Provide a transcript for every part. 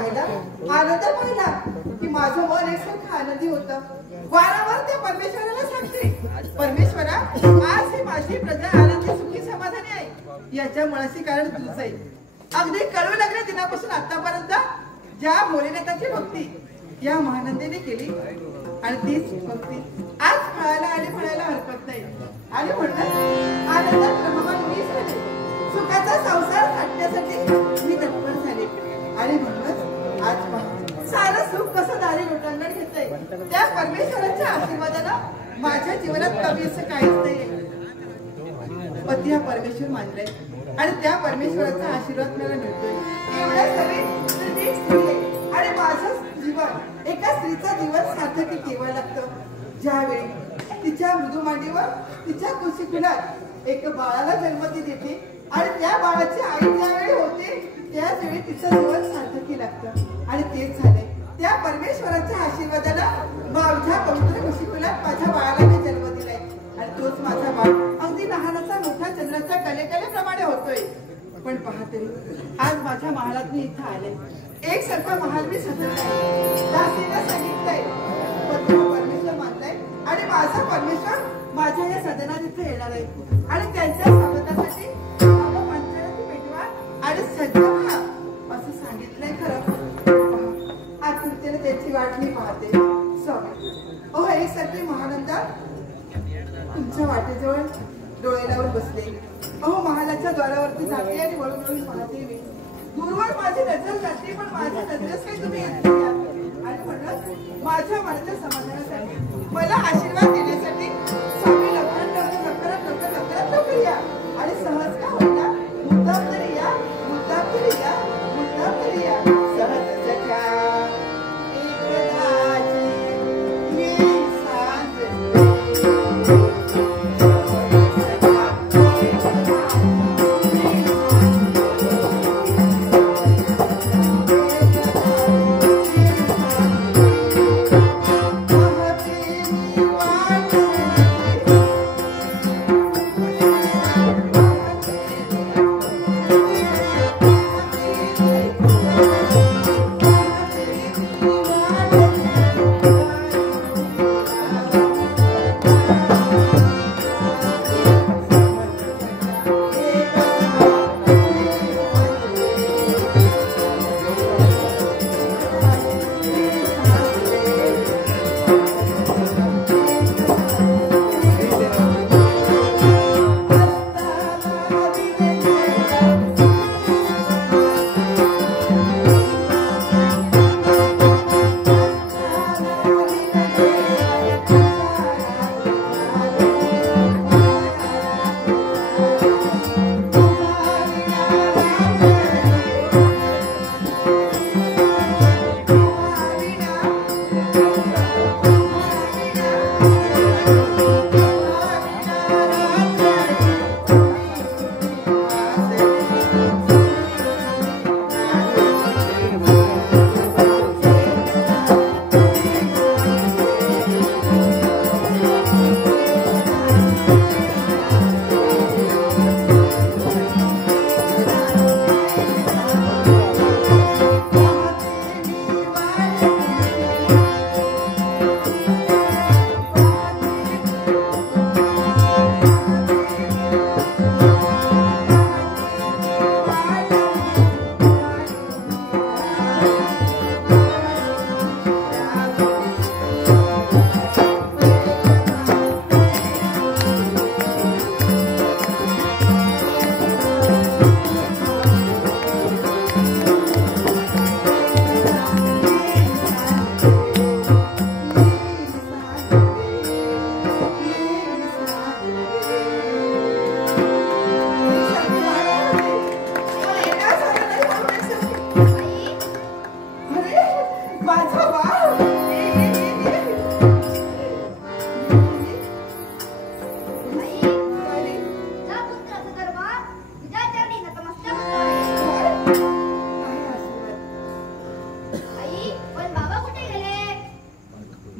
पाहिला, आनंद पाहिला की माझं मन एकसारखं आनंदी होतं. वारंवार त्या परमेश्वराला सांगते, परमेश्वरा आज ही माझी प्रजा आनंदी सुखी समाधानी आहे. याच्या मुळाशी कारण तूच आहे. अगदी कळू लागल्या दिनापासून आतापर्यंत ज्या भोलेनाथाची भक्ती या महानंदीने केली आणि तीच भक्ती आज फळायला आणि फळायला हरकत नाही. आणि म्हणून आनंदात रममान मी झाले, सुखाचा संसार थाटण्यासाठी मी तत्पर झाले. आणि म्हणूनच आज सारं सुख कसं दारी लोटांगण घेतलंय. त्या परमेश्वराच्या आशीर्वादानं माझ्या जीवनात कमी असं काहीच नाहीये. पती हा परमेश्वर मानलाय आणि त्या परमेश्वराचा आशीर्वाद मला मिळतोय. एवढ्या सगळे आणि माझं जीवन एका स्त्रीचा जीवन सार्थकी केवळ लागतं ज्यावेळी तिच्या मृदू मांडीवर तिच्या कुशीकुलात एक बाळाला जन्म ती देते आणि त्या बाळाची आई ज्यावेळी होते त्याच वेळी तिचं जीवन सार्थकी लागतं. आणि तेच झाले. त्या परमेश्वराच्या आशीर्वादानं माझ्या पवित्र कुशीकुलात माझ्या बाळाला मी जन्म दिलाय आणि तोच माझा बाळ अगदी लहानाचा मोठा चंद्राच्या कलेकलेप्रमाणे होतोय. पण पाहते आज माझ्या महालात मी इथं आले. एकसारखा महाल मी सजवलाय, दासीला सांगितलंय, परमेश्वर मानलाय आणि माझा परमेश्वर माझ्या या सदनात इथे येणार आहे आणि त्यांच्या स्वागतासाठी पंचायती पेटवा आणि सज्ज व्हा असं सांगितलंय. खरं आतुरतेने त्याची वाट मी पाहते. स्वामी ओ एकसारखी महानंदा तुमच्या वाटेजवळ डोळे लावून बसले. अहो महालाच्या द्वारावरती जाते आणि वळून वळून पाहते मी. दूरवर माझी नजर जाते पण माझ्या नजरेस काही तुम्ही येत नाही. आणि म्हणून माझ्या मनाच्या समाधानासाठी मला आशीर्वाद देण्यासाठी स्वामी लवकरात या आणि सहज का होईना मुद्दाम तरी या, मुद्दाम तरी या, मुद्दाम तरी या. सहज सख्या एकदाची येई सांज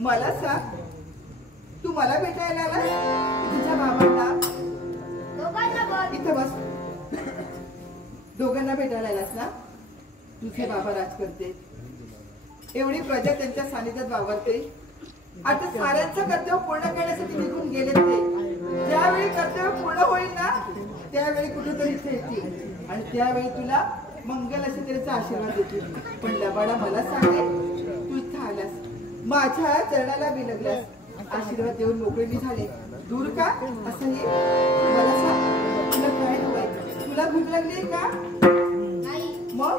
मला सांग, तू मला भेटायला आलास तुझ्या बाबांना? इथं बस. दोघांना भेटायला आलास ना? तुझे बाबा राज करते, एवढी प्रजा त्यांच्या सानिध्यात वावरते. आता साऱ्यांचं कर्तव्य पूर्ण करण्यासाठी निघून गेले ते. ज्यावेळी कर्तव्य पूर्ण होईल ना त्यावेळी कुठेतरी इथे येतील आणि त्यावेळी तुला मंगल असे त्याचा आशीर्वाद देतील. पण लबाडा मला सांगे, तू इथं आलास, माझ्या चरणाला बिलगलास, आशीर्वाद देऊन मोकळे मी झाले, दूर का असंही मला सांग. तुला काय हवंय? तुला भूक लागली का? नाही. मग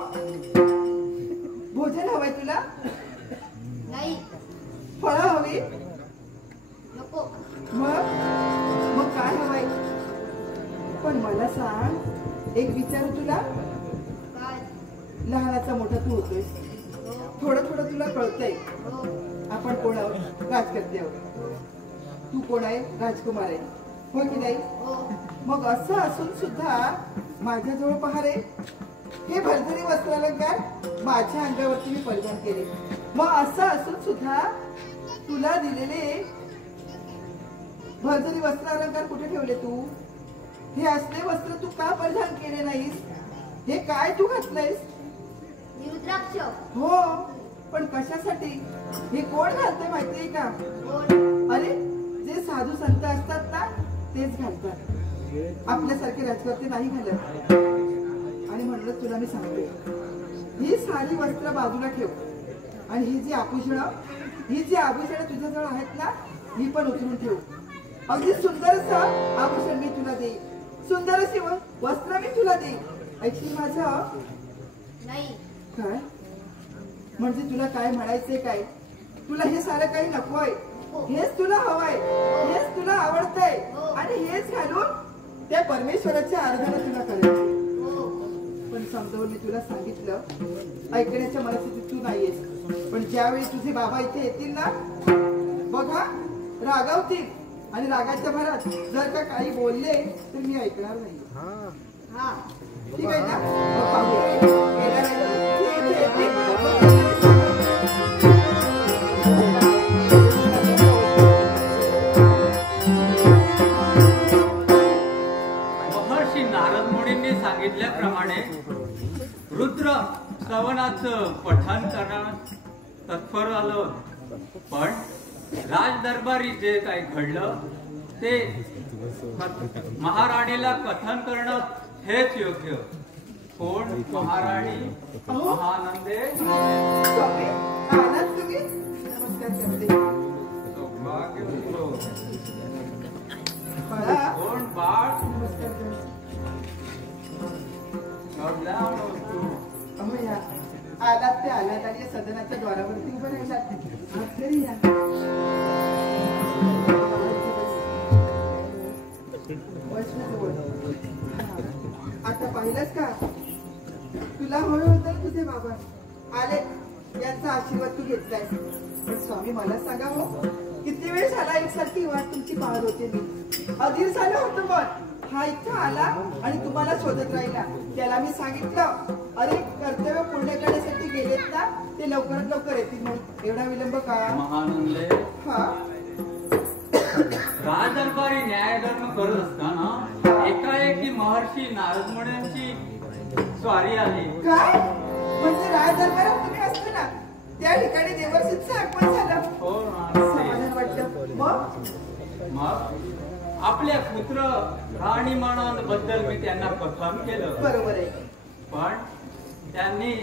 भोजन हवंय तुला? नाही. फळं हवी? नको. मग मग काय हवंय? पण मला सांग, एक विचारू तुला. काय? लहानाचा मोठा तू होतोय, थोडं थोडं तुला कळतंय आपण कोण आहोत, राजकर्ते आहोत. तू कोण आहे? राजकुमार आहे, हो की नाही? मग असं असून सुद्धा माझ्याजवळ पहा रे, हे भरभरी वस्त्रालंकार माझ्या अंगावरती मी परिधान केले. मग असं असून सुद्धा तुला दिलेले भरभरी वस्त्रालंकार कुठे ठेवले तू? हे असले वस्त्र तू का परिधान केले नाहीस? हे काय तू घातलंयस? रुद्राक्ष. हो, पण कशासाठी? हे कोण घालतंय माहितीये का? अरे, जे साधू संत असतात ना तेच घालतात, आपल्यासारखे राजकर्ते नाही घालत. आणि म्हणलं तुला मी सांगते, ही सारी वस्त्र बाजूला ठेव आणि ही जी आभूषणं तुझ्याजवळ आहेत ना, ही पण उचलून ठेव. अगदी सुंदर असं आभूषण मी तुला देईन, सुंदर अशी वस्त्र मी तुला देईन. ऐकशील माझं? नाही. काय म्हणजे तुला काय म्हणायचंय? काय तुला हे सारं काही नकोय? हेच तुला हवंय, हेच तुला आवडतंय आणि हेच घालून त्या परमेश्वराच्या आराधना तुला करायची. पण समजावून मी तुला सांगितलं, ऐकण्याच्या मनस्थितीत तू नाहीयेस. पण ज्यावेळी तुझे बाबा इथे येतील ना, बघा रागावतील आणि रागाच्या भरात जर का काही बोलले तर मी ऐकणार नाही. ठीक आहे ना? मग पाहूया. महर्षी नारद मुनींनी सांगितल्याप्रमाणे रुद्र स्तवनाचं पठण करण्यात तत्पर आलं. पण राजदरबारी जे काही घडलं ते महाराणीला कथन करणं हेच योग्य. कोण? महाराणी महानंदे. तुम्ही नमस्कार करते. कोण बाळ? आलात ते आलात आणि सदनाच्या द्वारावरती उभं राहिलात. घरी या. आता पाहिलंच का? तुला हवे होतं ना तुझे बाबा आले, यांचा आशीर्वाद तू घेतलाय. पण स्वामी मला सांगा हो, किती वेळ झाला एकसारखी वाट तुमची पाहत होते मी. अधीर झालं होतं. पण हा इथं आला आणि तुम्हाला शोधत राहिला. त्याला मी सांगितलं, अरे कर्तव्य पूर्ण करण्यासाठी गेलेत ना, ते लवकरात लवकर येतील. मग एवढा विलंब का? महानंदे, हा, राजदरबारी न्यायधर्म करत असताना एकाएकी महर्षी नारद मुनींची स्वारी आली. काय म्हणजे राजदरबारात तुम्ही असतो ना त्या ठिकाणी देवर्षीचं आगमन झालं? हो, समाधान वाटलं. मग आपल्या पुत्र राणीमानांबद्दल मी त्यांना कथन केलं. बरोबर आहे. पण त्यांनी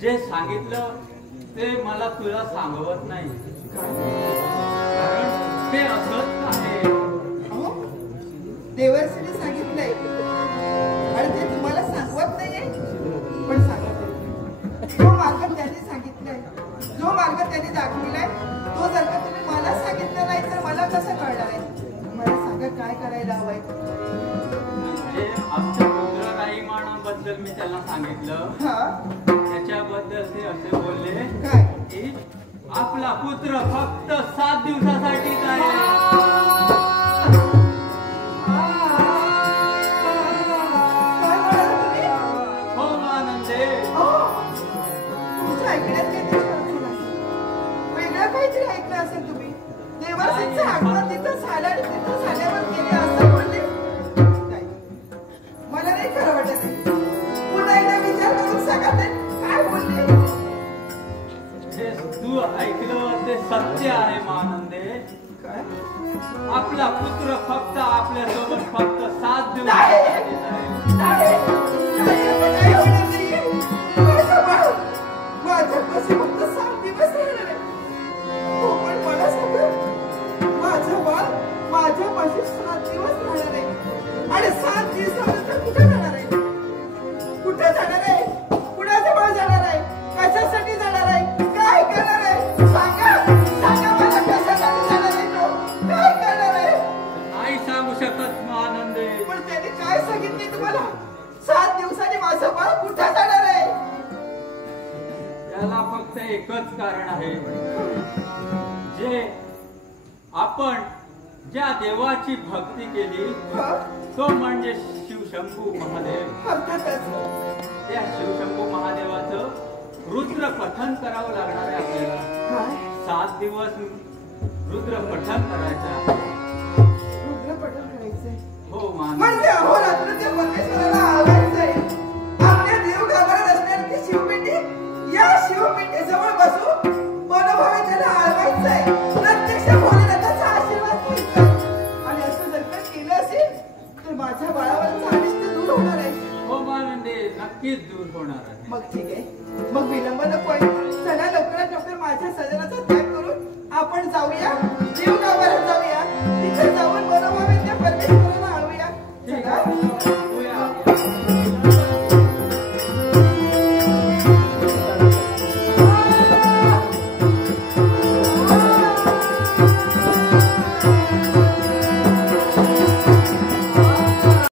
जे सांगितलं ते मला तुला सांगवत नाही, कारण ते असंच आहे. देवर्षीने सांगितलंय आणि ते तुम्हाला सांगवत नाहीये. पण सांगत जो मार्ग त्यांनी सांगितलाय, जो मार्ग त्यांनी दाखविलाय, तो जर का तुम्ही मला सांगितलं नाही तर मला कसं कळणार आहे? मला सांगा काय करायला हवंय? आमच्या पुत्र राणीमानांबद्दल मी त्यांना सांगितलं. त्याच्याबद्दल ते असे बोलले काय की आपला पुत्र फक्त 7 दिवसासाठीच आहे. काहीतरी ऐकलं असेल तुम्ही. देवर्षीचं आगमन तिथं झालं आणि तिथं झाल्यावर गेले असं बोलले. मला नाही खरं वाटत. पुन्हा एकदा विचार करून सांगा ते काय बोलले. ऐकलं ते सत्य आहे महानंदे. काय? आपला पुत्र फक्त आपल्यासोबत फक्त 7 दिवस नाही. राहिलेला आहे. नाही, नाही, असं काही होणार नाहीये. माझं बाळ माझ्यापाशी फक्त 7 दिवस राहणार आहे. हो, पण मला सांगा, माझं बाळ माझ्यापाशी 7 दिवस राहणार आहे. आणि 7 दिवसानंतर कुठे जाणार आहे? कुठे जाणार आहे? कुणाजवळ जाणार आहे? कशासाठी जाणार आहे? काय करणार आहे? सांगा, सांगा मला, कशासाठी जाणार आहे तो? काय करणार आहे? नाही सांगू शकत महानंदे. पण त्याने काय सांगितले तुम्हाला? 7 दिवसांनी माझं बाळ कुठे जाणार आहे? त्याला फक्त एकच कारण आहे. जे आपण ज्या देवाची भक्ती केली हा? तो म्हणजे शिवशंभू महादेव. अर्थातच. त्या शिवशंभू महादेवाचं रुद्र पठण करावं लागणार आहे आपल्याला. काय? 7 दिवस रुद्र पठण करायचं. रुद्रपठण करायचंय. हो मान. म्हणजे अहोरात्र त्या परमेश्वराला आवायचंय. आपल्या देवगावात असणारी ती शिवपिंडी, या शिवपिंडी जवळ बसून मनोभावे त्याला आळवायचंय. प्रत्यक्ष भोलेनाथाचा आशीर्वाद घ्यायचा. आणि असं जर का केलं असेल तर माझ्या बाळावरचा अनिष्ट दूर होणार आहे. हो मानंदे, नक्कीच दूर होणार आहे. मग ठीक आहे, मग विलंब